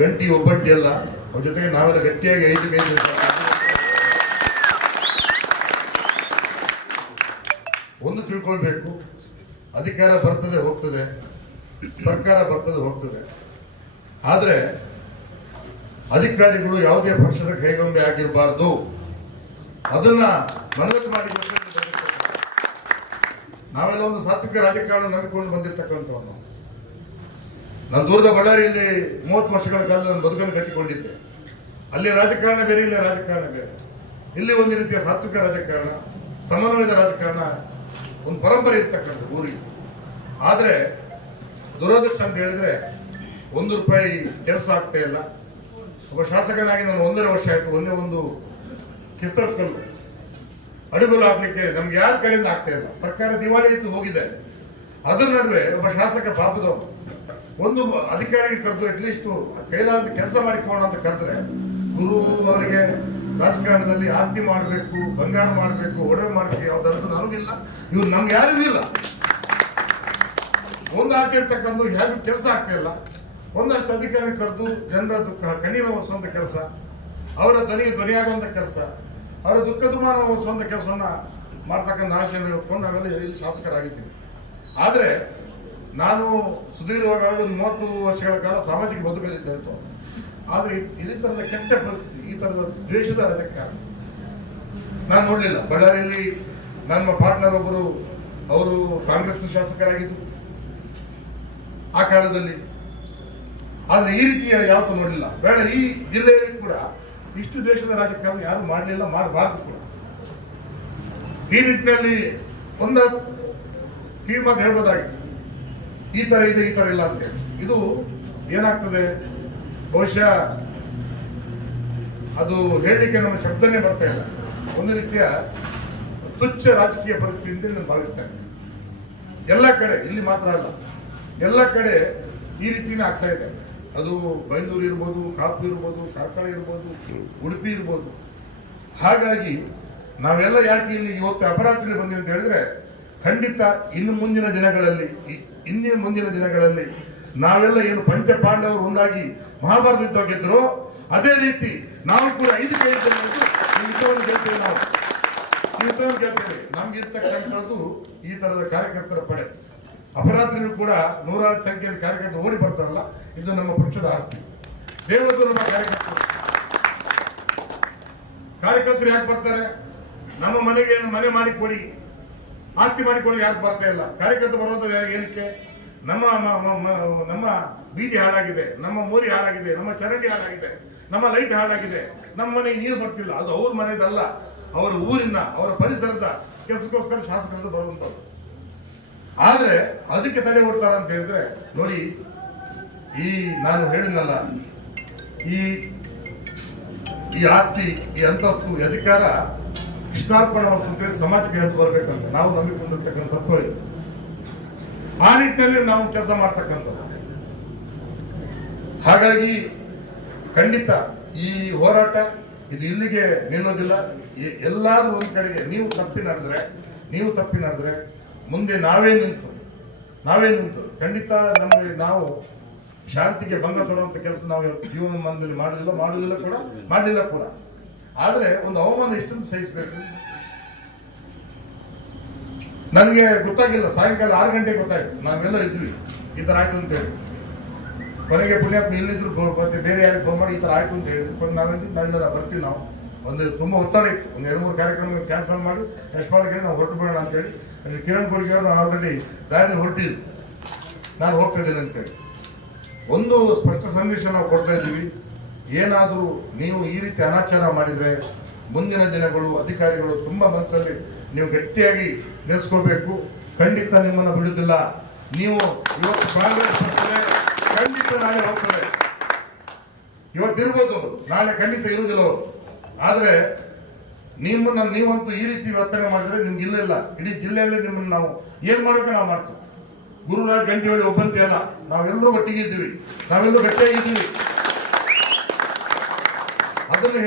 ಗಂಟಿ ಒಬ್ಬಂಟಿ ಅಲ್ಲ. ಅವ್ರ ಜೊತೆಗೆ ನಾವೆಲ್ಲ ಗಟ್ಟಿಯಾಗಿ ಐದು ಕೈ ಒಂದು ತಿಳ್ಕೊಳ್ಬೇಕು. ಅಧಿಕಾರ ಬರ್ತದೆ, ಹೋಗ್ತದೆ. ಸರ್ಕಾರ ಬರ್ತದೆ, ಹೋಗ್ತದೆ. ಆದರೆ ಅಧಿಕಾರಿಗಳು ಯಾವುದೇ ಪಕ್ಷದ ಕೈಗೊಂಬೆ ಆಗಿರಬಾರ್ದು. ಅದನ್ನ ಮನವರಿಕೆ ಮಾಡಿ ನಾವೆಲ್ಲ ಒಂದು ಸಾತ್ವಿಕ ರಾಜಕಾರಣ ನಂಬಿಕೊಂಡು ಬಂದಿರ್ತಕ್ಕಂಥವ್ರು. ನಾನು ದೂರದ ಬಳ್ಳಾರಿಯಲ್ಲಿ ಮೂವತ್ತು ವರ್ಷಗಳ ಕಾಲ ನಾನು ಬದುಕನ್ನು ಕಟ್ಟಿಕೊಂಡಿದ್ದೆ. ಅಲ್ಲಿ ರಾಜಕಾರಣ ಬೇರೆ, ಇಲ್ಲಿ ರಾಜಕಾರಣ ಬೇರೆ. ಇಲ್ಲಿ ಒಂದು ರೀತಿಯ ಸಾತ್ವಿಕ ರಾಜಕಾರಣ, ಸಮನ್ವಯದ ರಾಜಕಾರಣ, ಒಂದು ಪರಂಪರೆ ಇರ್ತಕ್ಕಂಥ ಊರಿಗೆ ಆದರೆ ದುರದೃಷ್ಟ ಅಂತ ಹೇಳಿದ್ರೆ ಒಂದು ರೂಪಾಯಿ ಕೆಲಸ ಆಗ್ತಾ ಇಲ್ಲ. ಒಬ್ಬ ಶಾಸಕನಾಗಿ ನಾನು ಒಂದೂವರೆ ವರ್ಷ ಆಯಿತು, ಒಂದೇ ಒಂದು ಕಿಸ್ತಲು ಕಲ್ಲು ಅಡುಗಲು ಹಾಕ್ಲಿಕ್ಕೆ ನಮ್ಗೆ ಯಾರ ಕಡೆಯಿಂದ ಆಗ್ತಾ ಇಲ್ಲ. ಸರ್ಕಾರ ದಿವಾಳಿ ಇತ್ತು ಹೋಗಿದೆ. ಅದರ ನಡುವೆ ಒಬ್ಬ ಶಾಸಕ ಪಾಪದವನು ಒಂದು ಅಧಿಕಾರಿಗೆ ಕರೆದು ಅಟ್ಲೀಸ್ಟ್ ಕೈಲಾದ ಕೆಲಸ ಮಾಡಿಕೊಳ್ಳೋಣ ಅಂತ ಕರೆದ್ರೆ, ಗುರು ಅವರಿಗೆ ರಾಜಕಾರಣದಲ್ಲಿ ಆಸ್ತಿ ಮಾಡಬೇಕು, ಬಂಗಾರ ಮಾಡಬೇಕು, ಒಡವೆ ಮಾಡಬೇಕು ಯಾವ್ದಾದ್ರು ನಮಗಿಲ್ಲ. ಇವ್ರು ನಮ್ಗೆ ಯಾರಿಗೂ ಇಲ್ಲ. ಒಂದು ಆಸೆ ಇರ್ತಕ್ಕಂಥ ಹೇಗೂ ಕೆಲಸ ಆಗ್ತಾ ಇಲ್ಲ. ಒಂದಷ್ಟು ಅಧಿಕಾರಿ ಕರೆದು ಜನರ ದುಃಖ ಒರೆಸುವಂತ ಕೆಲಸ, ಅವರ ಧ್ವನಿಗೆ ಧ್ವನಿಯಾಗುವಂತ ಕೆಲಸ, ಅವರ ದುಃಖ ದುಮಾನ ಒರೆಸುವಂತ ಕೆಲಸವನ್ನ ಮಾಡ್ತಕ್ಕಂಥ ಆಶೆಯನ್ನು ಹೊತ್ಕೊಂಡು ನಾವೆಲ್ಲ ಇಲ್ಲಿ ಶಾಸಕರಾಗಿದ್ದೀವಿ. ಆದರೆ ನಾನು ಸುದೀರ್ಘವಾಗಿ ಒಂದು ಮೂವತ್ತು ವರ್ಷಗಳ ಕಾಲ ಸಾಮಾಜಿಕ ಬದುಕಲಿದ್ದೆ ಅಂತ. ಆದರೆ ಇದೇ ಥರದ ಕೆಟ್ಟ ಪರಿಸ್ಥಿತಿ, ಈ ಥರದ ದ್ವೇಷದ ರಾಜಕಾರಣ. ನಾನು ನೋಡಲಿಲ್ಲ. ಬಳ್ಳಾರಿಯಲ್ಲಿ ನಮ್ಮ ಪಾರ್ಟ್ನರ್ ಒಬ್ಬರು ಅವರು ಕಾಂಗ್ರೆಸ್ ಶಾಸಕರಾಗಿದ್ದು ಆ ಕಾಲದಲ್ಲಿ. ಆದ್ರೆ ಈ ರೀತಿಯ ಯಾವತ್ತೂ ನೋಡಲಿಲ್ಲ. ಬೇಡ, ಈ ಜಿಲ್ಲೆಯಲ್ಲಿ ಕೂಡ ಇಷ್ಟು ದೇಶದ ರಾಜಕಾರಣ ಯಾರು ಮಾಡಲಿಲ್ಲ, ಮಾಡಬಾರ್ದು ಕೂಡ. ಈ ನಿಟ್ಟಿನಲ್ಲಿ ಒಂದು ಕಿವಿಮಾತು ಹೇಳ್ಬೋದಾಗಿತ್ತು. ಈ ತರ ಇದೆ, ಈ ಥರ ಇಲ್ಲ ಅಂತ ಇದು ಏನಾಗ್ತದೆ? ಬಹುಶಃ ಅದು ಹೇಳಲಿಕ್ಕೆ ನಮ್ಮ ಶಬ್ದನೇ ಬರ್ತಾ ಇಲ್ಲ. ಒಂದು ರೀತಿಯ ತುಚ್ಛ ರಾಜಕೀಯ ಪರಿಸ್ಥಿತಿ ಅಂತ ನಾನು ಭಾವಿಸ್ತೇನೆ ಎಲ್ಲ ಕಡೆ, ಇಲ್ಲಿ ಮಾತ್ರ ಅಲ್ಲ, ಎಲ್ಲ ಕಡೆ ಈ ರೀತಿನೇ ಆಗ್ತಾ ಇದೆ. ಅದು ಬೈಂದೂರು ಇರ್ಬೋದು ಕಾಪು ಇರ್ಬೋದು, ಕಾರ್ಕಳ ಇರ್ಬೋದು, ಉಡುಪಿ ಇರ್ಬೋದು. ಹಾಗಾಗಿ ನಾವೆಲ್ಲ ಯಾಕೆ ಇಲ್ಲಿ ಇವತ್ತು ಅಪರಾತ್ರಿ ಬಂದಿವೆ ಅಂತ ಹೇಳಿದ್ರೆ ಖಂಡಿತ ಇನ್ನು ಮುಂದಿನ ದಿನಗಳಲ್ಲಿ ಇನ್ನೇ ಮುಂದಿನ ದಿನಗಳಲ್ಲಿ ನಾವೆಲ್ಲ ಏನು ಪಂಚ ಪಾಂಡವರು ಒಂದಾಗಿ ಮಹಾಭಾರತ ಯುದ್ಧ ಅದೇ ರೀತಿ ನಾವು ಕೂಡ ಐದು ಕೈ ಯುದ್ಧವನ್ನು ನಾವು. ಈ ತರದ ಕಾರ್ಯಕರ್ತರ ಪಡೆ. ಅಪರಾತ್ರಿಗಳು ಕೂಡ ನೂರಾರು ಸಂಖ್ಯೆಯಲ್ಲಿ ಕಾರ್ಯಕರ್ತರು ಓಡಿ ಬರ್ತಾರಲ್ಲ, ಇದು ನಮ್ಮ ಪಕ್ಷದ ಆಸ್ತಿ. ದೇವತ್ತು ನಮ್ಮ ಕಾರ್ಯಕರ್ತರು. ಕಾರ್ಯಕರ್ತರು ಯಾಕೆ ಬರ್ತಾರೆ? ನಮ್ಮ ಮನೆಗೆ, ಮನೆ ಮಾಡಿ ಕೊಡಿ. ಆಸ್ತಿ ಮಾಡಿಕೊಳ್ಳಿ ಯಾಕೆ ಬರ್ತಾ ಇಲ್ಲ. ಕಾರ್ಯಕರ್ತ ಬರೋದು ಏನಕ್ಕೆ? ನಮ್ಮ ನಮ್ಮ ಬೀದಿ ಹಾಳಾಗಿದೆ, ನಮ್ಮ ಮೋರಿ ಹಾಳಾಗಿದೆ, ನಮ್ಮ ಚರಂಡಿ ಹಾಳಾಗಿದೆ, ನಮ್ಮ ಲೈಟ್ ಹಾಳಾಗಿದೆ, ನಮ್ಮ ಮನೆಗೆ ನೀರು ಬರ್ತಿಲ್ಲ. ಅದು ಅವ್ರ ಮನೆಯದಲ್ಲ ಅವರ ಊರಿನ, ಅವರ ಪರಿಸರದ ಕೆಲಸಕ್ಕೋಸ್ಕರ ಶಾಸಕರು ಬರುವಂತವ್ರು ಆದರೆ ಅದಕ್ಕೆ ತಲೆ ಓಡ್ತಾರ ಅಂತ ಹೇಳಿದ್ರೆ, ನೋಡಿ, ಈ ನಾನು ಹೇಳಿದ್ನಲ್ಲ, ಈ ಈ ಆಸ್ತಿ, ಈ ಅಂತಸ್ತು ಅಧಿಕಾರ ಕೃಷ್ಣಾರ್ಪಣ ವಸ್ತು ಸಮಾಜಕ್ಕೆ ಎದ್ದು ಬರಬೇಕಂತ. ನಾವು ನಂಬಿಕೊಂಡಿರ್ತಕ್ಕಂಥ ತತ್ವ ಇದೆ. ಆ ನಿಟ್ಟಿನಲ್ಲಿ ನಾವು ಕೆಲಸ ಮಾಡ್ತಕ್ಕಂಥದ್ದು. ಹಾಗಾಗಿ ಖಂಡಿತ ಈ ಹೋರಾಟ ಇದು ಇಲ್ಲಿಗೆ ನಿಲ್ಲೋದಿಲ್ಲ. ಎಲ್ಲಾದ್ರೂ ಒಂದ್ ಕಡೆಗೆ ನೀವು ತಪ್ಪಿ ನಡೆದ್ರೆ, ನೀವು ತಪ್ಪಿ ನಡೆದ್ರೆ ಮುಂದೆ ನಾವೇ ನಿಂತು ನಾವೇ ನಿಂತು. ಖಂಡಿತ ನಮಗೆ ನಾವು ಶಾಂತಿಗೆ ಭಂಗ ತರುವಂಥ ಕೆಲಸ ನಾವು ಜೀವನ ಮನದಲ್ಲಿ ಮಾಡಲಿಲ್ಲ ಮಾಡುವುದಿಲ್ಲ ಕೂಡ, ಮಾಡಲಿಲ್ಲ ಕೂಡ. ಆದ್ರೆ ಒಂದು ಅವಮಾನ ಎಷ್ಟೊಂದು ಸಹಿಸಬೇಕು? ನನಗೆ ಗೊತ್ತಾಗಿಲ್ಲ, ಸಾಯಂಕಾಲ ಆರು ಗಂಟೆಗೆ ಗೊತ್ತಾಯ್ತು. ನಾವೆಲ್ಲ ಇದ್ವಿ. ಈ ತರ ಆಯ್ತು ಅಂತ ಹೇಳಿ. ಕೊನೆಗೆ ಪುಣ್ಯಾತ್ಮ ಎಲ್ಲಿದ್ರು ಬರ್ತೀವಿ ಬೇರೆ ಯಾರಿಗೆ ಫೋನ್ ಮಾಡಿ ಈ ತರ ಆಯ್ತು ಅಂತ ಹೇಳಿದ್ರು ನಾವೇನು ನಾವೆಲ್ಲ ಬರ್ತೀವಿ ನಾವು. ಒಂದು ತುಂಬಾ ಒತ್ತಡ ಇತ್ತು. ಒಂದು ಎರಡು ಮೂರು ಕಾರ್ಯಕ್ರಮ ಕ್ಯಾನ್ಸಲ್ ಮಾಡಿ ಯಶ್ಪಾಲಕ್ಕೆ ನಾವು ಹೊರಟು ಬಿಡೋಣ ಅಂತ ಹೇಳಿ. ಅಲ್ಲಿ ಕಿರಣ್ ಕೊಡ್ಗೆ ಅವರು ಆಲ್ರೆಡಿ ದಾರಿ ಹೊರಟಿದ್ರು. ನಾನು ಹೋಗ್ತಾ ಇದ್ದೀನಿ ಅಂತೇಳಿ ಒಂದು ಸ್ಪಷ್ಟ ಸಂದೇಶ ನಾವು ಕೊಡ್ತಾ ಇದ್ದೀವಿ. ಏನಾದರೂ ನೀವು ಈ ರೀತಿ ಅನಾಚಾರ ಮಾಡಿದರೆ ಮುಂದಿನ ದಿನಗಳು ಅಧಿಕಾರಿಗಳು ತುಂಬಾ ಮನಸ್ಸಲ್ಲಿ ನೀವು ಗಟ್ಟಿಯಾಗಿ ನೆಲೆಸ್ಕೊಳ್ಬೇಕು. ಖಂಡಿತ ನಿಮ್ಮನ್ನು ಬಿಡುವುದಿಲ್ಲ. ನೀವು ಇವತ್ತು ಕಾಂಗ್ರೆಸ್ ಖಂಡಿತ ನಾಳೆ ಹೋಗ್ತದೆ ಇವತ್ತು ಇರ್ಬೋದು ನಾಳೆ ಖಂಡಿತ ಇರುವುದಿಲ್ಲ ಆದರೆ ನಿಮ್ಮನ್ನ ನೀವಂತೂ ಈ ರೀತಿ ವರ್ತನೆ ಮಾಡಿದ್ರೆ ನಿಮ್ಗೆ ಇಲ್ಲ ಇಲ್ಲ. ಇಡೀ ಜಿಲ್ಲೆಯಲ್ಲಿ ನಿಮ್ಮನ್ನು ನಾವು ಏನ್ ಮಾಡೋಕೆ ನಾವು ಮಾಡ್ತೀವಿ? ಗುರುರಾಜ್ ಗಂಟಿಹೊಳಿ ಒಬ್ಬಂತಿ ಅಲ್ಲ. ನಾವೆಲ್ಲರೂ ಒಟ್ಟಿಗೆ ಇದ್ದೀವಿ. ನಾವೆಲ್ಲರೂ ಗಟ್ಟಿಯಾಗಿದ್ದೀವಿ ಅದನ್ನು